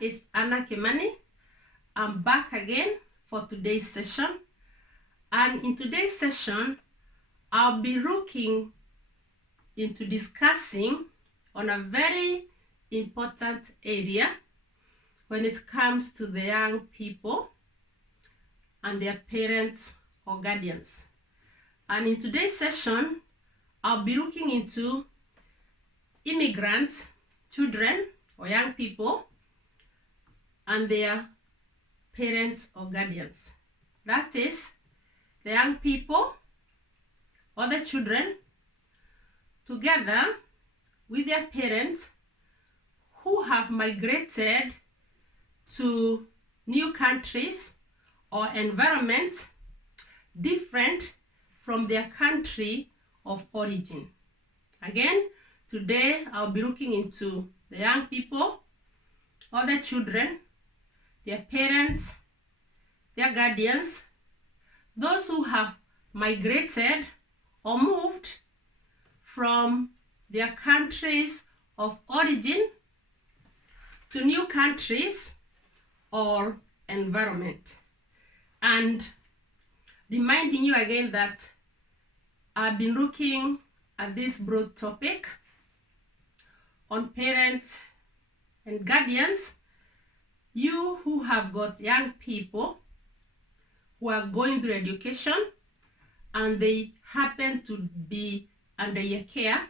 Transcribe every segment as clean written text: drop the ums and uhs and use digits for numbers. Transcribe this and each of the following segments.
It's Anna Kimani. I'm back again for today's session. And in today's session, I'll be looking into discussing on a very important area when it comes to the young people and their parents or guardians. And in today's session, I'll be looking into immigrant children or young people and their parents or guardians. That is, the young people or the children together with their parents who have migrated to new countries or environment different from their country of origin. Again, today I'll be looking into the young people or the children, their parents, their guardians, those who have migrated or moved from their countries of origin to new countries or environment. And reminding you again that I've been looking at this broad topic on parents and guardians. You who have got young people who are going through education and they happen to be under your care,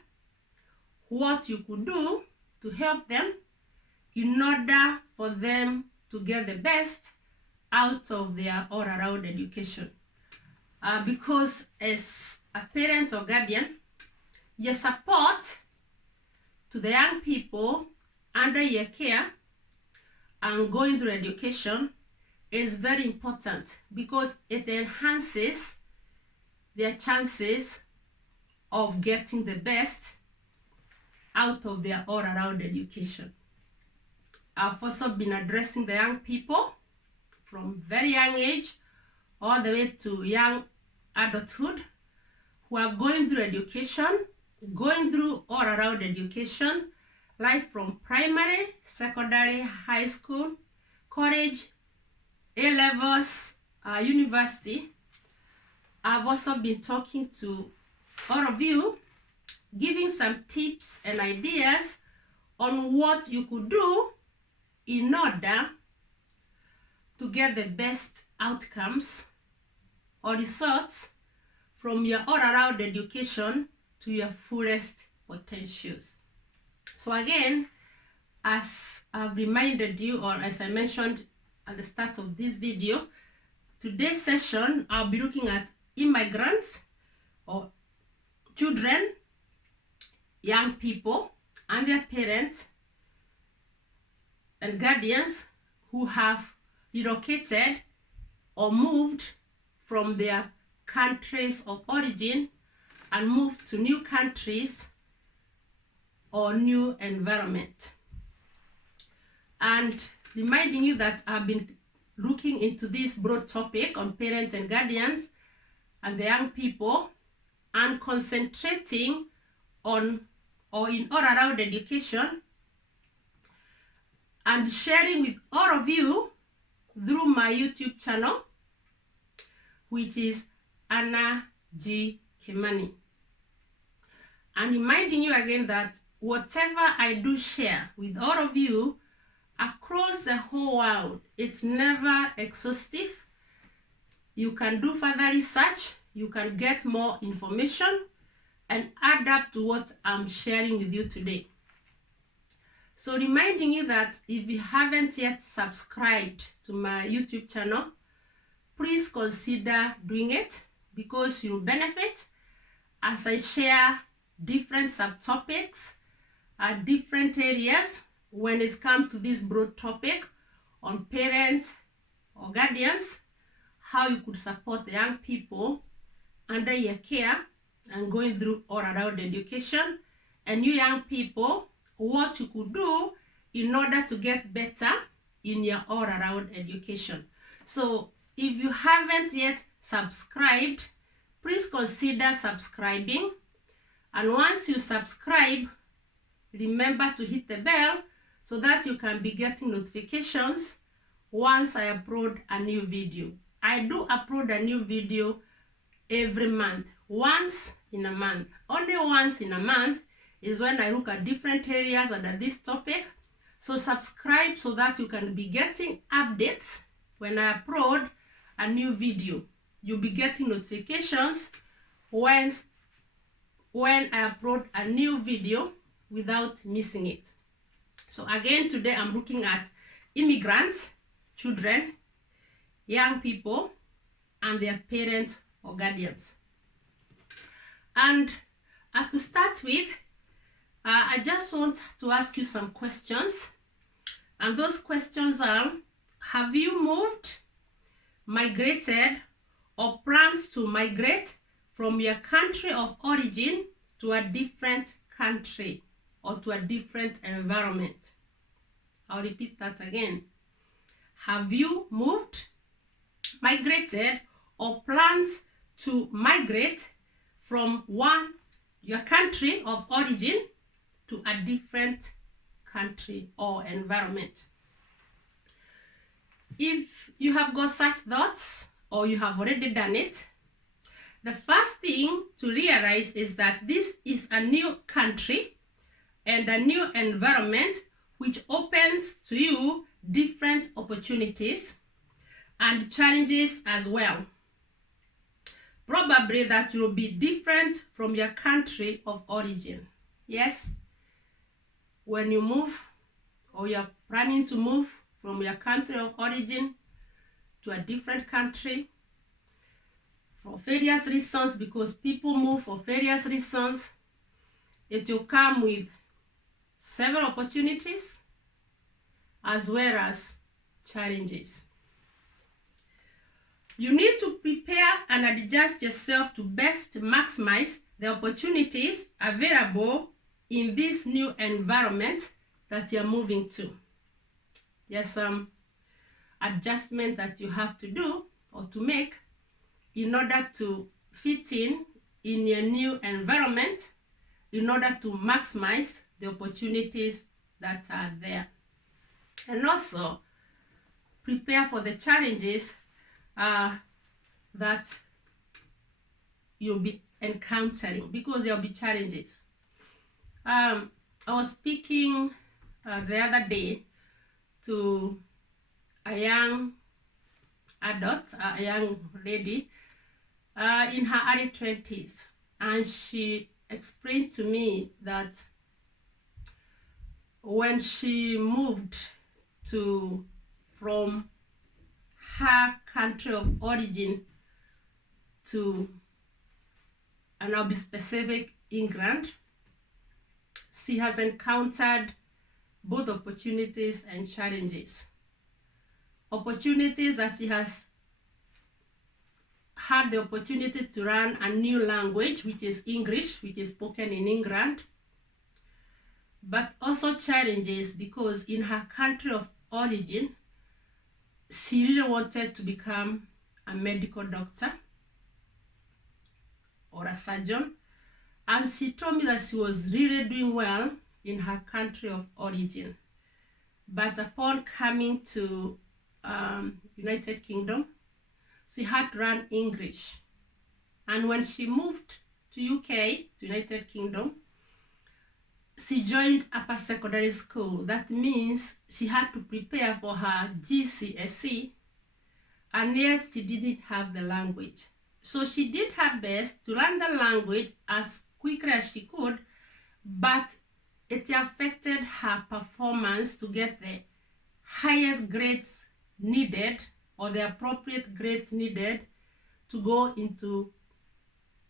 what you could do to help them in order for them to get the best out of their all-around education. Because as a parent or guardian, your support to the young people under your care and going through education is very important because it enhances their chances of getting the best out of their all-around education. I've also been addressing the young people from very young age all the way to young adulthood who are going through education, going through all-around education, right from primary, secondary, high school, college, A-levels, university. I've also been talking to all of you, giving some tips and ideas on what you could do in order to get the best outcomes or results from your all-around education to your fullest potentials. So again, as I've reminded you, or as I mentioned at the start of this video, today's session I'll be looking at immigrants or children, young people and their parents and guardians who have relocated or moved from their countries of origin and moved to new countries or new environment. And reminding you that I've been looking into this broad topic on parents and guardians and the young people and concentrating on or in all-around education and sharing with all of you through my YouTube channel, which is Anna G. Kimani. And reminding you again that whatever I do share with all of you across the whole world, it's never exhaustive. You can do further research, you can get more information and add up to what I'm sharing with you today. So reminding you that if you haven't yet subscribed to my YouTube channel, please consider doing it because you'll benefit as I share different subtopics at different areas when it comes to this broad topic on parents or guardians, how you could support the young people under your care and going through all-around education, and you young people, what you could do in order to get better in your all-around education. So if you haven't yet subscribed, please consider subscribing. And once you subscribe, remember to hit the bell so that you can be getting notifications once I upload a new video. I do upload a new video every month, once in a month. Only once in a month is when I look at different areas under this topic. So subscribe so that you can be getting updates when I upload a new video. You'll be getting notifications when I upload a new video without missing it. So again, today I'm looking at immigrants, children, young people, and their parents or guardians. And to start with, I just want to ask you some questions. And those questions are, have you moved, migrated, or plans to migrate from your country of origin to a different country or to a different environment? I'll repeat that again. Have you moved, migrated, or plans to migrate from your country of origin to a different country or environment? If you have got such thoughts or you have already done it, the first thing to realize is that this is a new country and a new environment which opens to you different opportunities and challenges as well. Probably that will be different from your country of origin. Yes, when you move or you're planning to move from your country of origin to a different country for various reasons, because people move for various reasons, it will come with several opportunities as well as challenges. You need to prepare and adjust yourself to best maximize the opportunities available in this new environment that you're moving to. There's some adjustment that you have to do or to make in order to fit in your new environment, in order to maximize the opportunities that are there. And also prepare for the challenges that you'll be encountering, because there'll be challenges. I was speaking the other day to a young adult, a young lady in her early 20s, and she explained to me that when she moved from her country of origin to, and I'll be specific, England, she has encountered both opportunities and challenges. Opportunities that she has had the opportunity to learn a new language, which is English, which is spoken in England, but also challenges because in her country of origin, she really wanted to become a medical doctor or a surgeon, and she told me that she was really doing well in her country of origin. But upon coming to United Kingdom, she had to learn English. And when she moved to UK, to United Kingdom, she joined upper secondary school. That means she had to prepare for her GCSE, and yet she didn't have the language. So she did her best to learn the language as quickly as she could, but it affected her performance to get the highest grades needed or the appropriate grades needed to go into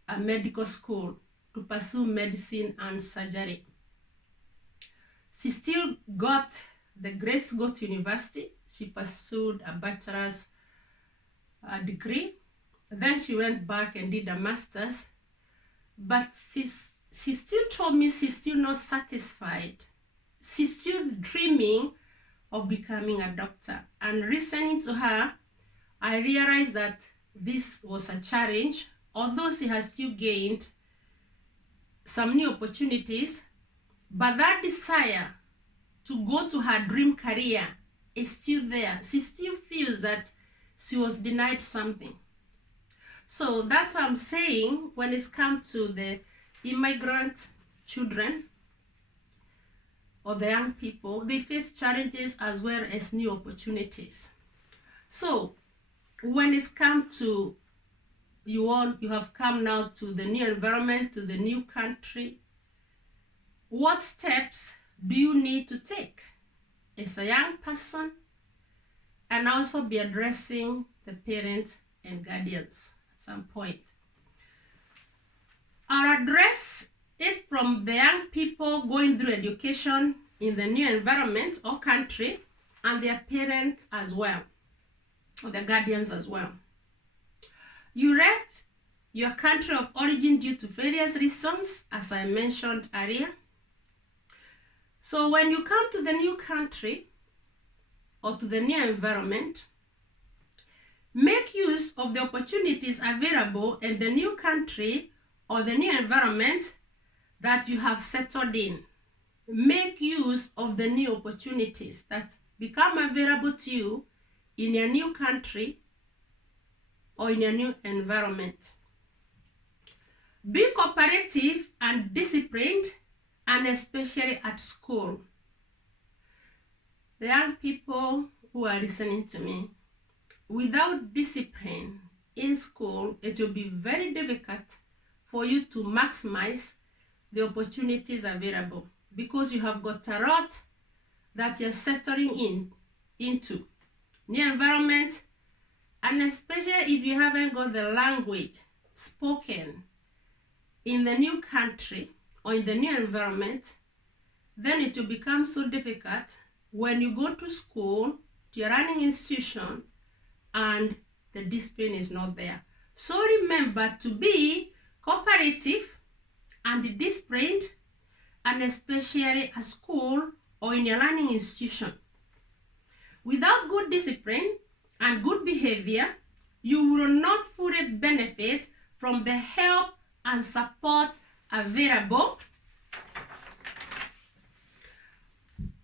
a medical school to pursue medicine and surgery. She still got the grades to go to university. She pursued a bachelor's degree. Then she went back and did a master's. But she still told me she's still not satisfied. She's still dreaming of becoming a doctor. And listening to her, I realized that this was a challenge. Although she has still gained some new opportunities, but that desire to go to her dream career is still there. She still feels that she was denied something. So that's what I'm saying when it's come to the immigrant children or the young people, they face challenges as well as new opportunities. So when it's come to you have come now to the new environment, to the new country, what steps do you need to take as a young person, and also be addressing the parents and guardians at some point? I'll address it from the young people going through education in the new environment or country, and their parents as well, or their guardians as well. You left your country of origin due to various reasons, as I mentioned earlier. So when you come to the new country or to the new environment, make use of the opportunities available in the new country or the new environment that you have settled in. Make use of the new opportunities that become available to you in your new country or in your new environment. Be cooperative and disciplined, and especially at school. The young people who are listening to me, without discipline in school, it will be very difficult for you to maximize the opportunities available, because you have got a lot that you're settling into new environment. And especially if you haven't got the language spoken in the new country or in the new environment, then it will become so difficult when you go to school, to your learning institution, and the discipline is not there. So remember to be cooperative and disciplined, and especially at school or in your learning institution. Without good discipline and good behavior, you will not fully benefit from the help and support available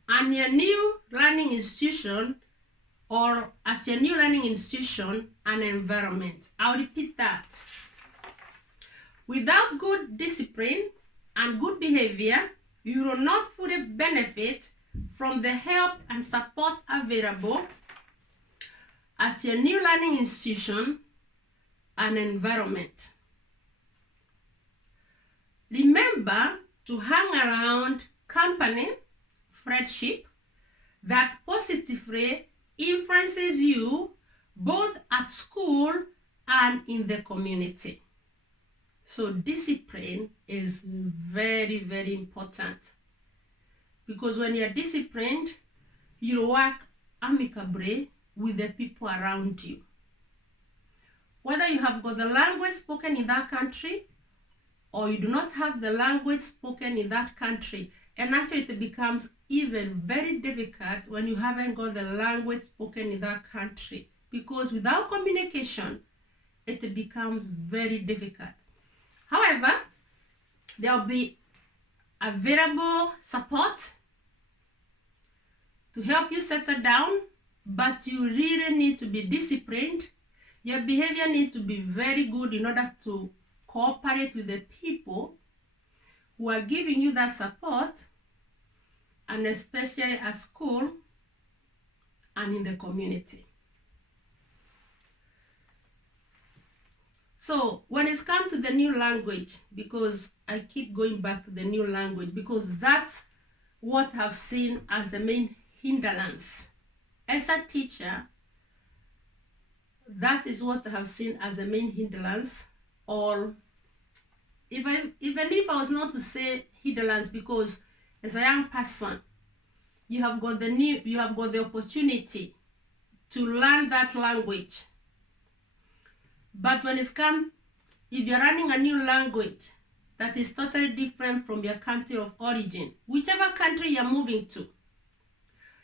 and your new learning institution, or at your new learning institution and environment. I'll repeat that. Without good discipline and good behavior, you will not fully benefit from the help and support available at your new learning institution and environment. Remember to hang around company, friendship that positively influences you both at school and in the community. So discipline is very, very important, because when you're disciplined, you work amicably with the people around you. Whether you have got the language spoken in that country or you do not have the language spoken in that country, and actually it becomes even very difficult when you haven't got the language spoken in that country, because without communication, it becomes very difficult. However, there will be available support to help you settle down, but you really need to be disciplined. Your behavior needs to be very good in order to cooperate with the people who are giving you that support, and especially at school and in the community. So when it's come to the new language, because I keep going back to the new language, because that's what I've seen as the main hindrance. As a teacher, that is what I have seen as the main hindrance, or even if I was not to say hindrance, because as a young person, you have got the opportunity to learn that language. But when it's come, if you're learning a new language that is totally different from your country of origin, whichever country you're moving to,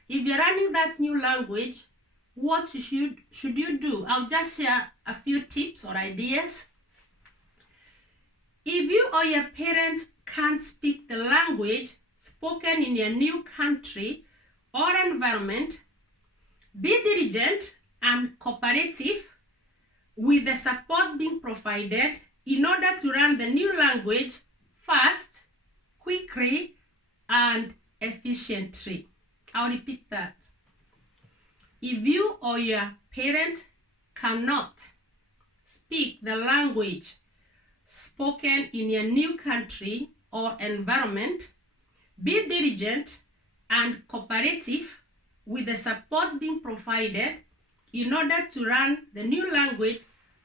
if you're learning that new language, what should you do? I'll just share a few tips or ideas. If you or your parents can't speak the language spoken in your new country, or environment. Be diligent and cooperative with the support being provided in order to learn the new language fast, quickly, and efficiently. I'll repeat that. If you or your parent cannot speak the language spoken in your new country or environment, be diligent and cooperative with the support being provided in order to learn the new language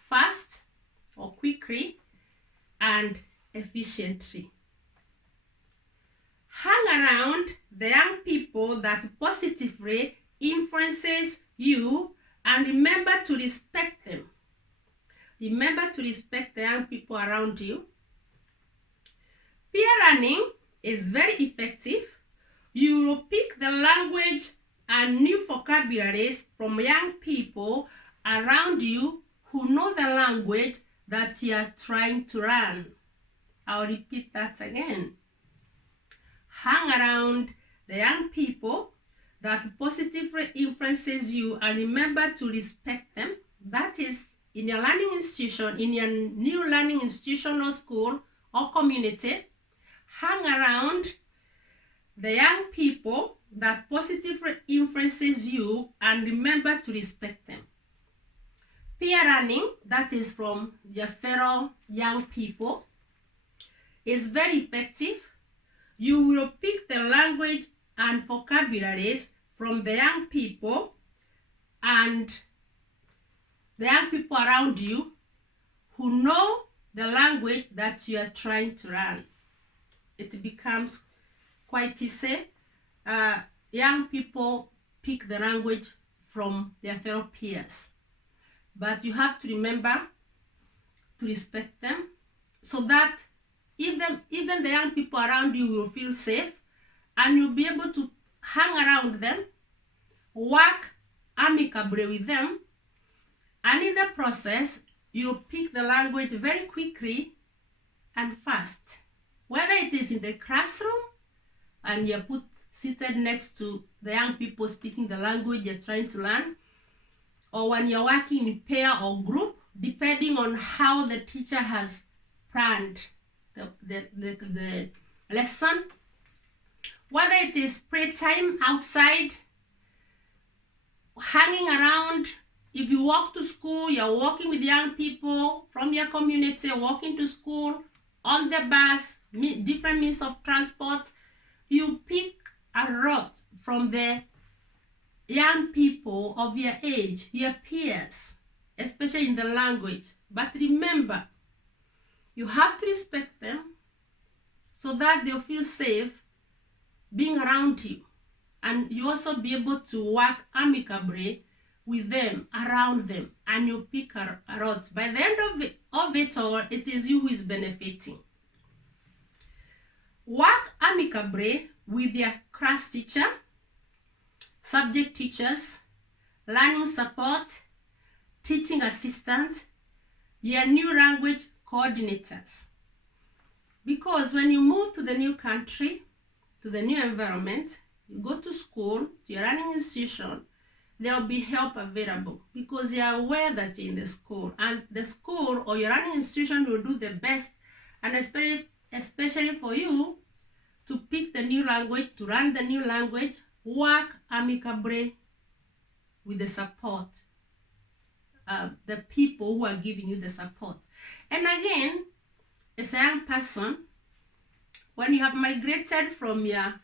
fast or quickly and efficiently. Hang around the young people that positively influences you and remember to respect them. Remember to respect the young people around you. Peer learning is very effective. You will pick the language and new vocabularies from young people around you who know the language that you are trying to learn. I'll repeat that again. Hang around the young people that positively influences you and remember to respect them. That is in your learning institution, in your new learning institution or school or community. Hang around the young people that positively influences you and remember to respect them. Peer learning, that is from your fellow young people, is very effective. You will pick the language and vocabularies from the young people and the young people around you who know the language that you are trying to learn. It becomes quite easy. Young people pick the language from their fellow peers. But you have to remember to respect them so that even the young people around you will feel safe and you'll be able to hang around them, work amicably with them, and in the process, you'll pick the language very quickly and fast. Whether it is in the classroom and you're seated next to the young people speaking the language you're trying to learn, or when you're working in pair or group, depending on how the teacher has planned the lesson. Whether it is playtime outside, hanging around. If you walk to school, you're walking with young people from your community, walking to school, on the bus, different means of transport. You pick a lot from the young people of your age, your peers, especially in the language. But remember, you have to respect them so that they'll feel safe being around you. And you also be able to work amicably with them, around them, and you pick a lot. By the end of it all, it is you who is benefiting. Work amicably with your class teacher, subject teachers, learning support, teaching assistant, your new language coordinators. Because when you move to the new country, to the new environment, you go to school, to your learning institution, there will be help available because you are aware that you're in the school, and the school or your learning institution will do the best, and especially for you to pick the new language, to learn the new language, work amicably with the support, the people who are giving you the support. And again, as a young person, when you have migrated from your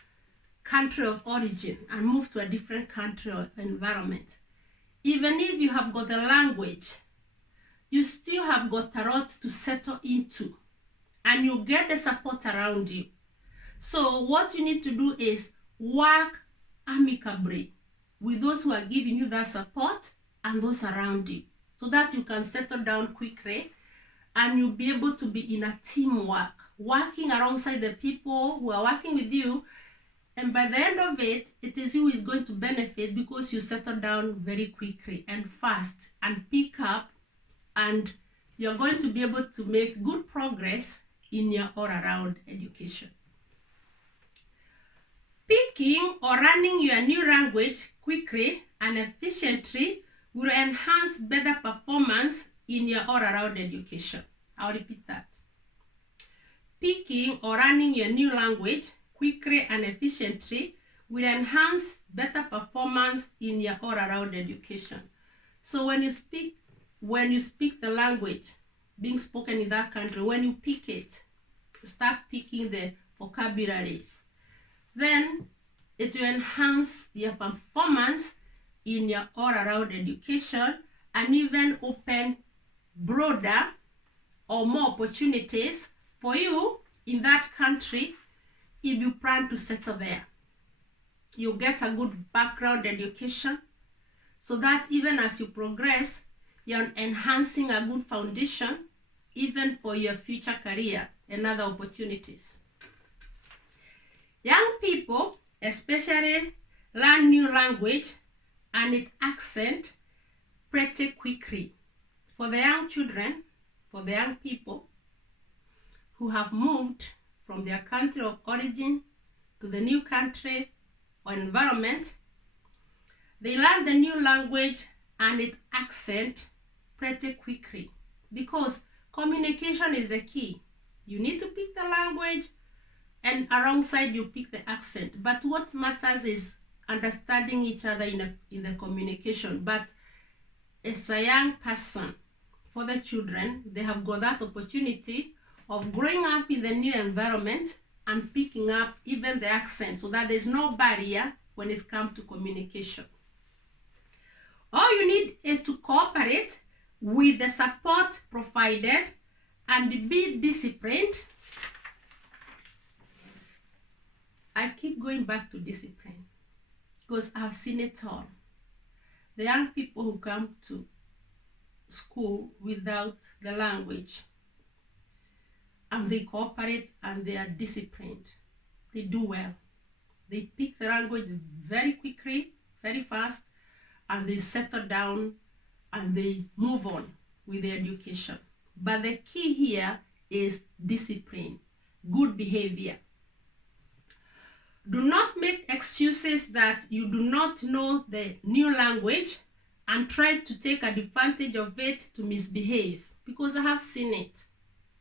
country of origin and move to a different country or environment, even if you have got the language, you still have got a lot to settle into, and you get the support around you. So what you need to do is work amicably with those who are giving you that support and those around you, so that you can settle down quickly and you'll be able to be in a teamwork, working alongside the people who are working with you. And by the end of it, it is you who is going to benefit because you settle down very quickly and fast and pick up, and you're going to be able to make good progress in your all-around education. Speaking or running your new language quickly and efficiently will enhance better performance in your all-around education. I'll repeat that. Speaking or running your new language quickly and efficiently will enhance better performance in your all-around education. So when you speak the language being spoken in that country, when you pick it, start picking the vocabularies, then it will enhance your performance in your all-around education and even open broader or more opportunities for you in that country if you plan to settle there. You get a good background education so that even as you progress, you're enhancing a good foundation even for your future career and other opportunities. Young people especially learn new language and its accent pretty quickly. For the young children, for the young people who have moved from their country of origin to the new country or environment, they learn the new language and its accent pretty quickly because communication is the key. You need to pick the language and alongside you pick the accent. But what matters is understanding each other in the communication. But as a young person, for the children, they have got that opportunity of growing up in the new environment and picking up even the accent so that there's no barrier when it comes to communication. All you need is to cooperate with the support provided and be disciplined. I keep going back to discipline because I've seen it all. The young people who come to school without the language and they cooperate and they are disciplined, they do well. They pick the language very quickly, very fast, and they settle down and they move on with their education. But the key here is discipline, good behavior. Do not make excuses that you do not know the new language and try to take advantage of it to misbehave, because I have seen it.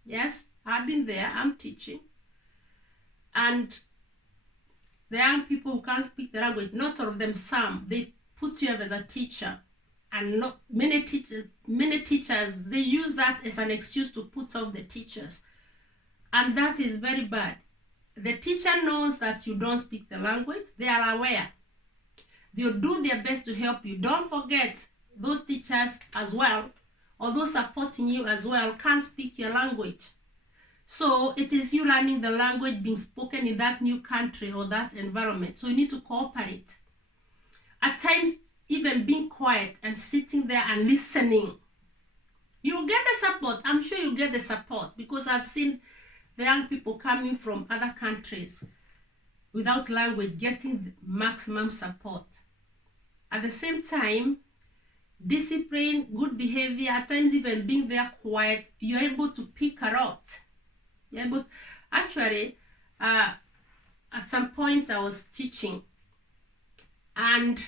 Yes, I've been there, I'm teaching. And the young people who can't speak the language, not all of them, some, they put you up as a teacher. And not many teachers, they use that as an excuse to put off the teachers. And that is very bad. The teacher knows that you don't speak the language. They are aware. They'll do their best to help you. Don't forget, those teachers as well, or those supporting you as well, can't speak your language. So it is you learning the language being spoken in that new country or that environment. So you need to cooperate. At times, even being quiet and sitting there and listening. You'll get the support. I'm sure you'll get the support because I've seen the young people coming from other countries without language getting maximum support. At the same time, discipline, good behavior, at times even being there quiet, you're able to pick a lot. You're able to, actually, at some point I was teaching and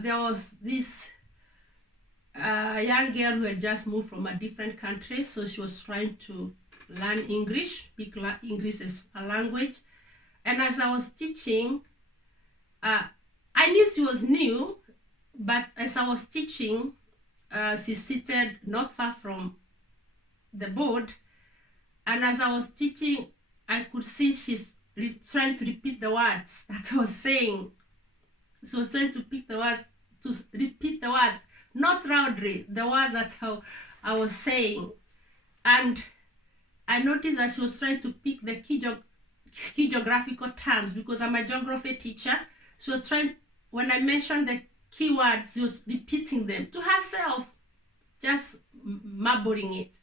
there was this young girl who had just moved from a different country, so she was trying to learn English, speak English as a language. And as I was teaching, I knew she was new, but as I was teaching, she's seated not far from the board, and as I was teaching, I could see she's trying to repeat the words that I was saying. So I was trying to pick the words, to repeat the words, not loudly, the words that I was saying. And I noticed that she was trying to pick the key geographical terms because I'm a geography teacher. She was trying, when I mentioned the keywords, she was repeating them to herself, just mumbling it.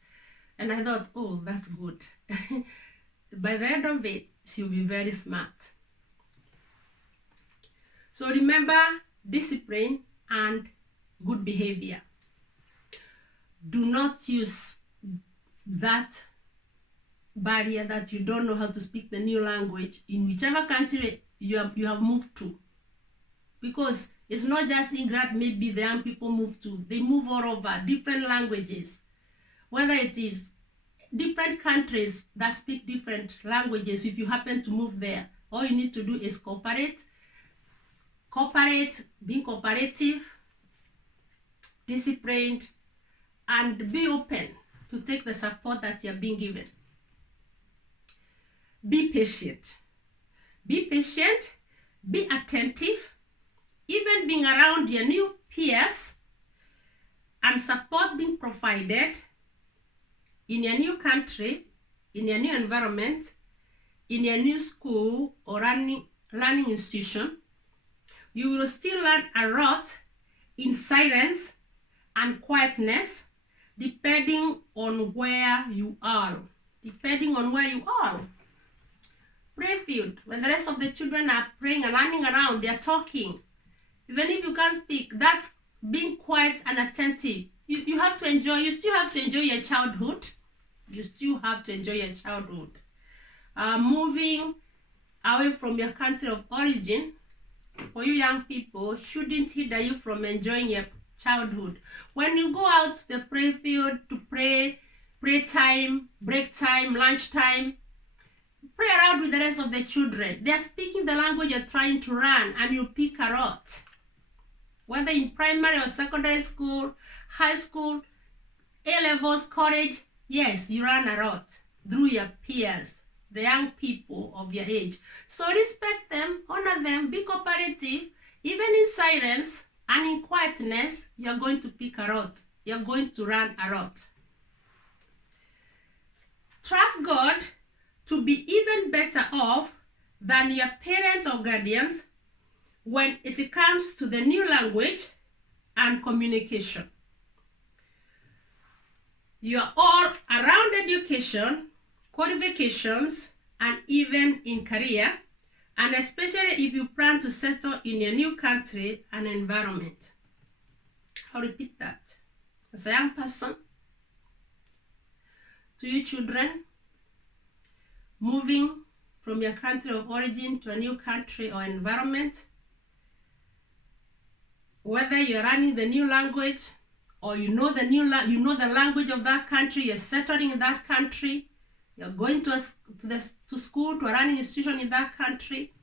And I thought, oh, that's good. By the end of it, she'll be very smart. So remember, discipline and good behavior. Do not use that barrier that you don't know how to speak the new language in whichever country you have moved to. Because it's not just Immigrant, maybe the young people move to. They move all over, different languages. Whether it is different countries that speak different languages, if you happen to move there, all you need to do is cooperate, being cooperative, disciplined, and be open to take the support that you're being given. Be patient. Be patient, be attentive, even being around your new peers, and support being provided in your new country, in your new environment, in your new school or learning institution. You will still learn a lot in silence and quietness, depending on where you are. Prayfield, when the rest of the children are praying and running around, they are talking. Even if you can't speak, that's being quiet and attentive. You have to enjoy, you still have to enjoy your childhood. Moving away from your country of origin, for you young people, shouldn't hinder you from enjoying your childhood. When you go out to the prayer field to pray time, break time, lunch time, pray around with the rest of the children. They're speaking the language you're trying to learn, and you pick a lot. Whether in primary or secondary school, high school, A-levels, college, yes, you learn a lot through your peers, the young people of your age. So respect them, honor them, be cooperative. Even in silence and in quietness, you're going to pick a lot. You're going to learn a lot. Trust God to be even better off than your parents or guardians when it comes to the new language and communication. You are all around education, qualifications, and even in career, and especially if you plan to settle in your new country and environment. I'll repeat that. As a young person, to you children, moving from your country of origin to a new country or environment, whether you're learning the new language or you know the language of that country, you're settling in that country, you're going to school, to a learning institution in that country,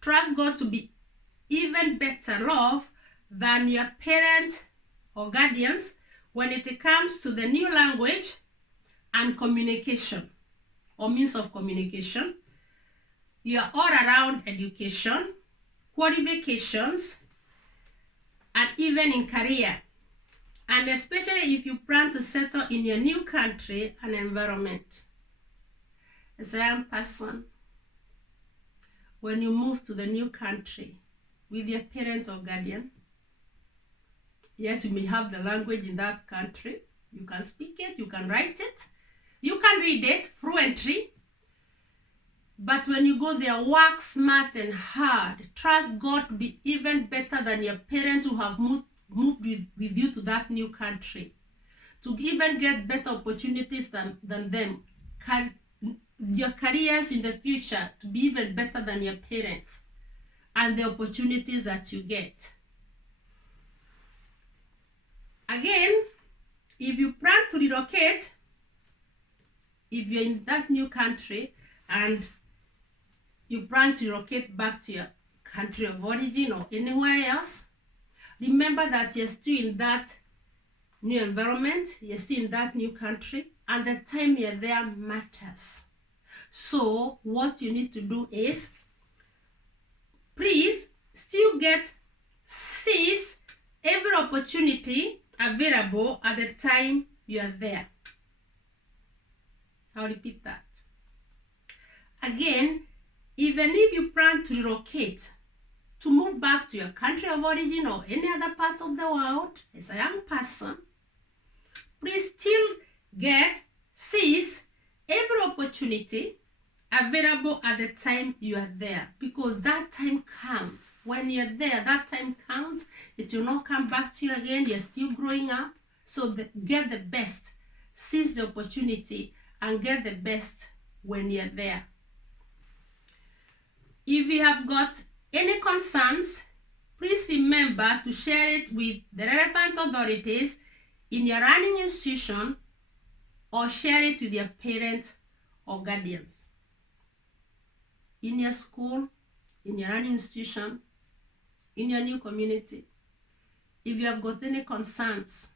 trust God to be even better off than your parents or guardians when it comes to the new language and communication or means of communication. You are all around education, qualifications, and even in career, and especially if you plan to settle in your new country and environment. As a young person, when you move to the new country with your parents or guardian, yes, you may have the language in that country. You can speak it, you can write it, you can read it fluently. But when you go there, work smart and hard. Trust God to be even better than your parents who have moved with you to that new country. To even get better opportunities than them. Your careers in the future to be even better than your parents. And the opportunities that you get. Again, if you plan to relocate, if you're in that new country and you plan to relocate back to your country of origin or anywhere else, remember that you're still in that new environment, you're still in that new country, and the time you're there matters. So what you need to do is, please still seize every opportunity available at the time you are there. I'll repeat that. Again, even if you plan to relocate, to move back to your country of origin or any other part of the world, as a young person, please still seize every opportunity available at the time you are there, because that time counts. When you're there, that time counts. It will not come back to you again. You're still growing up. So get the best. Seize the opportunity and get the best when you're there. If you have got any concerns, please remember to share it with the relevant authorities in your running institution or share it with your parents or guardians. In your school, in your running institution, in your new community. If you have got any concerns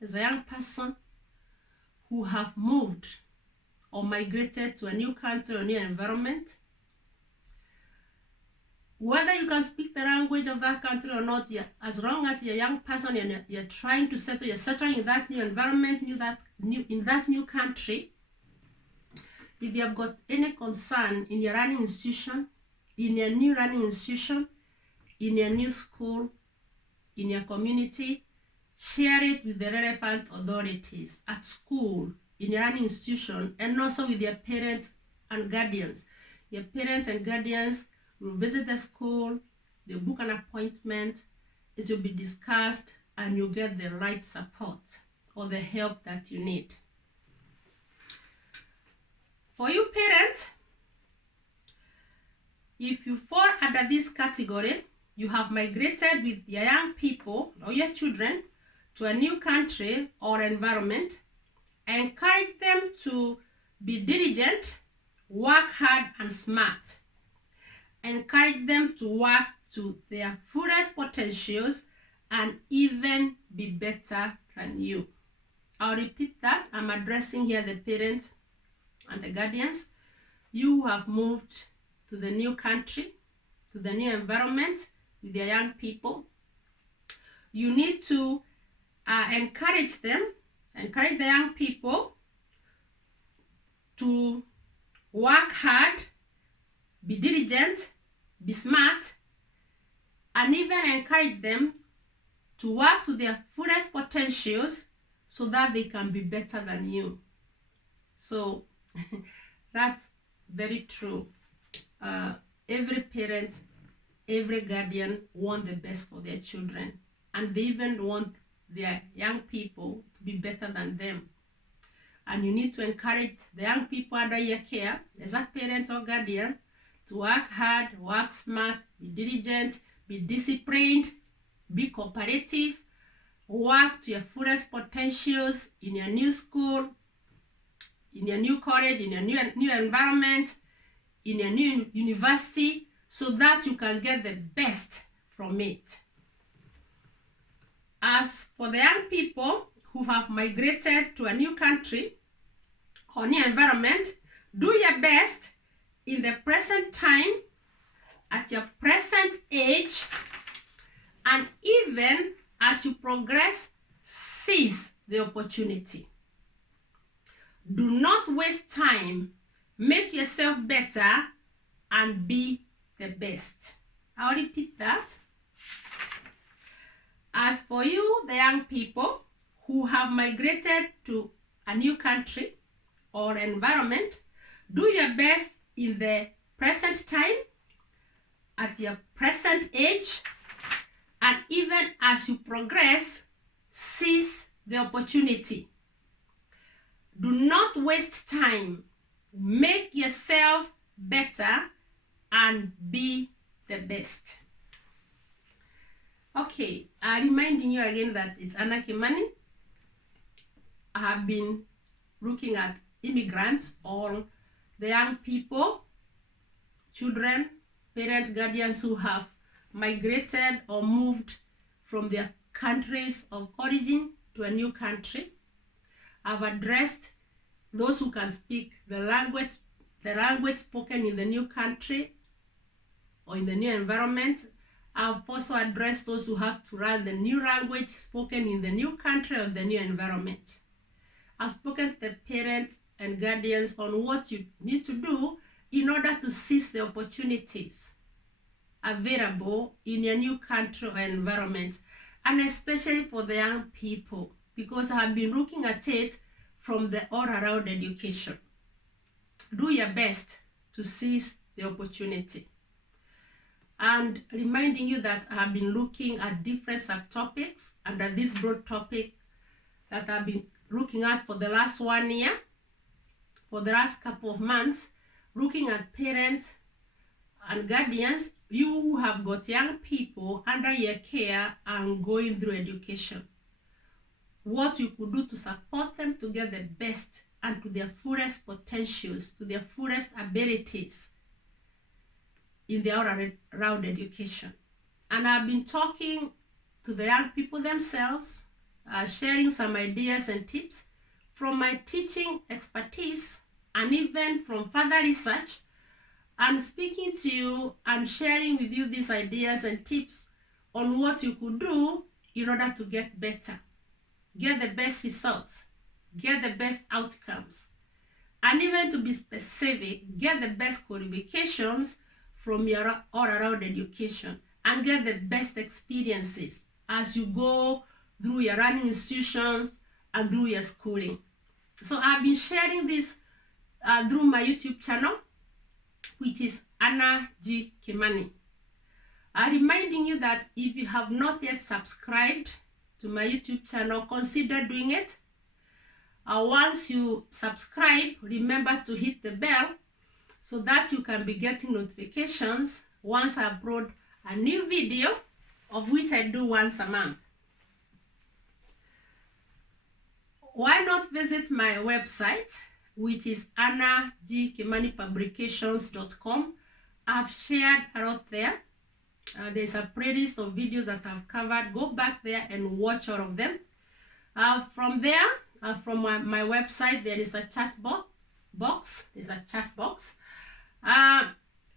as a young person who have moved or migrated to a new country or new environment, whether you can speak the language of that country or not, as long as you're a young person and you're trying to settle, you're settling in that new environment, in that new country, if you have got any concern in your running institution, in your new running institution, in your new school, in your community, share it with the relevant authorities at school, in your running institution, and also with your parents and guardians. Your parents and guardians will visit the school, they'll book an appointment, it will be discussed, and you'll get the right support or the help that you need. For you parents, if you fall under this category, you have migrated with your young people or your children to a new country or environment, encourage them to be diligent, work hard and smart. Encourage them to work to their fullest potentials and even be better than you. I'll repeat that. I'm addressing here the parents and the guardians. You who have moved to the new country, to the new environment with your young people. You need to encourage the young people to work hard, be diligent, be smart, and even encourage them to work to their fullest potentials so that they can be better than you. So that's very true. Every parent, every guardian want the best for their children, and they even want their young people to be better than them. And you need to encourage the young people under your care as a parent or guardian to work hard, work smart, be diligent, be disciplined, be cooperative, work to your fullest potentials in your new school, in your new college, in your new environment, in your new university, so that you can get the best from it. As for the young people who have migrated to a new country or new environment, do your best in the present time, at your present age, and even as you progress, seize the opportunity. Do not waste time. Make yourself better and be the best. I'll repeat that. As for you, the young people who have migrated to a new country or environment, do your best in the present time, at your present age, and even as you progress, seize the opportunity. Do not waste time. Make yourself better and be the best. Okay, reminding you again that it's Anna Kimani. I have been looking at immigrants, or the young people, children, parents, guardians who have migrated or moved from their countries of origin to a new country. I've addressed those who can speak the language spoken in the new country or in the new environment. I've also addressed those who have to learn the new language spoken in the new country or the new environment. I've spoken to the parents and guardians on what you need to do in order to seize the opportunities available in your new country or environment, and especially for the young people, because I have been looking at it from the all-around education. Do your best to seize the opportunity. And reminding you that I have been looking at different subtopics under this broad topic that I've been looking at for the last 1 year. for the last couple of months, looking at parents and guardians, you who have got young people under your care and going through education. What you could do to support them to get the best and to their fullest potentials, to their fullest abilities in their all-around education. And I've been talking to the young people themselves, sharing some ideas and tips from my teaching expertise and even from further research, and speaking to you and sharing with you these ideas and tips on what you could do in order to get better, get the best results, get the best outcomes, and even to be specific, get the best qualifications from your all-around education and get the best experiences as you go through your running institutions and through your schooling. So I've been sharing this through my YouTube channel, which is Anna G. Kimani. Reminding you that if you have not yet subscribed to my YouTube channel, consider doing it. Once you subscribe, remember to hit the bell so that you can be getting notifications once I upload a new video, of which I do once a month. Why not visit my website, which is annagkimanipublications.com. I've shared a lot there. There's a playlist of videos that I've covered. Go back there and watch all of them. From there, from my website, there is a chat box. There's a chat box.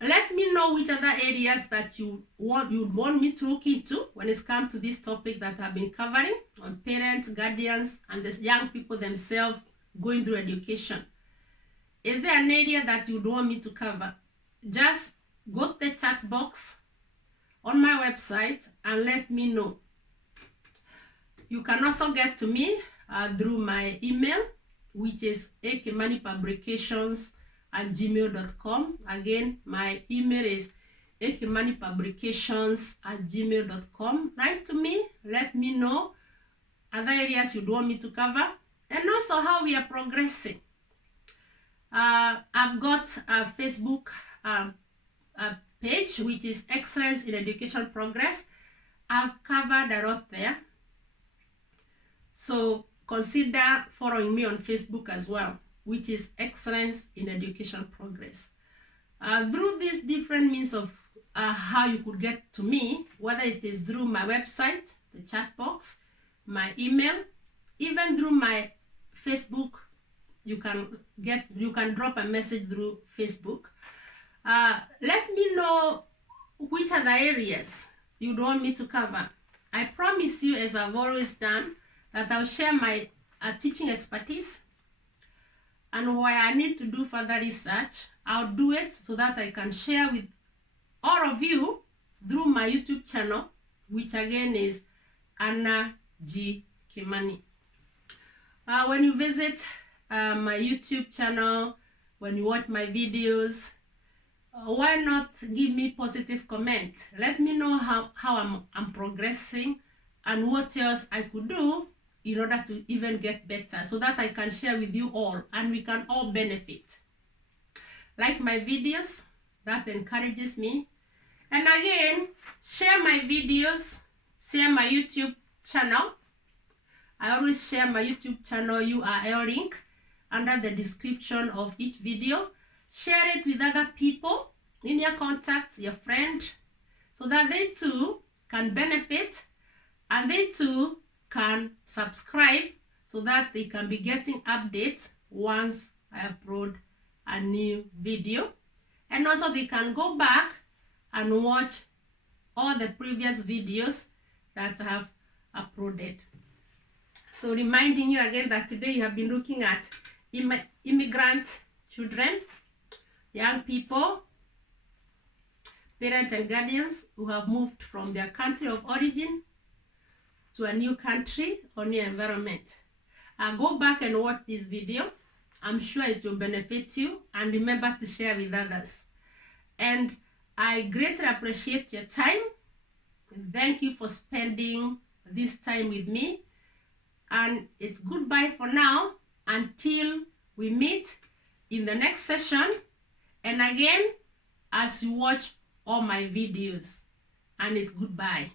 Let me know which other areas that you'd want me to look into when it's come to this topic that I've been covering on parents, guardians, and the young people themselves going through education. Is there an area that you'd want me to cover? Just go to the chat box on my website and let me know. You can also get to me through my email, which is akimanipublications@gmail.com. Again, my email is akimanipublications@gmail.com. Write to me, let me know other areas you'd want me to cover, and also how we are progressing. I've got a Facebook page, which is Excellence in Education Progress. I've covered a lot there, so consider following me on Facebook as well, which is Excellence in Education Progress. Through these different means of how you could get to me, whether it is through my website, the chat box, my email, even through my Facebook, you can drop a message through Facebook. Let me know which other areas you'd want me to cover. I promise you, as I've always done, that I'll share my teaching expertise, and where I need to do further research, I'll do it so that I can share with all of you through my YouTube channel, which again is Anna G. Kimani. When you visit my YouTube channel, when you watch my videos, why not give me positive comment? Let me know how I'm progressing and what else I could do in order to even get better, so that I can share with you all and we can all benefit. Like my videos, that encourages me. And again, share my videos, share my YouTube channel. I always share my YouTube channel URL link under the description of each video. Share it with other people in your contacts, your friend, so that they too can benefit and they too can subscribe, so that they can be getting updates once I upload a new video. And also they can go back and watch all the previous videos that I have uploaded. So reminding you again that today you have been looking at immigrant children, young people, parents and guardians who have moved from their country of origin to a new country or new environment. Go back and watch this video. I'm sure it will benefit you, and remember to share with others. And I greatly appreciate your time. Thank you for spending this time with me. And it's goodbye for now until we meet in the next session, and again as you watch all my videos. And it's goodbye.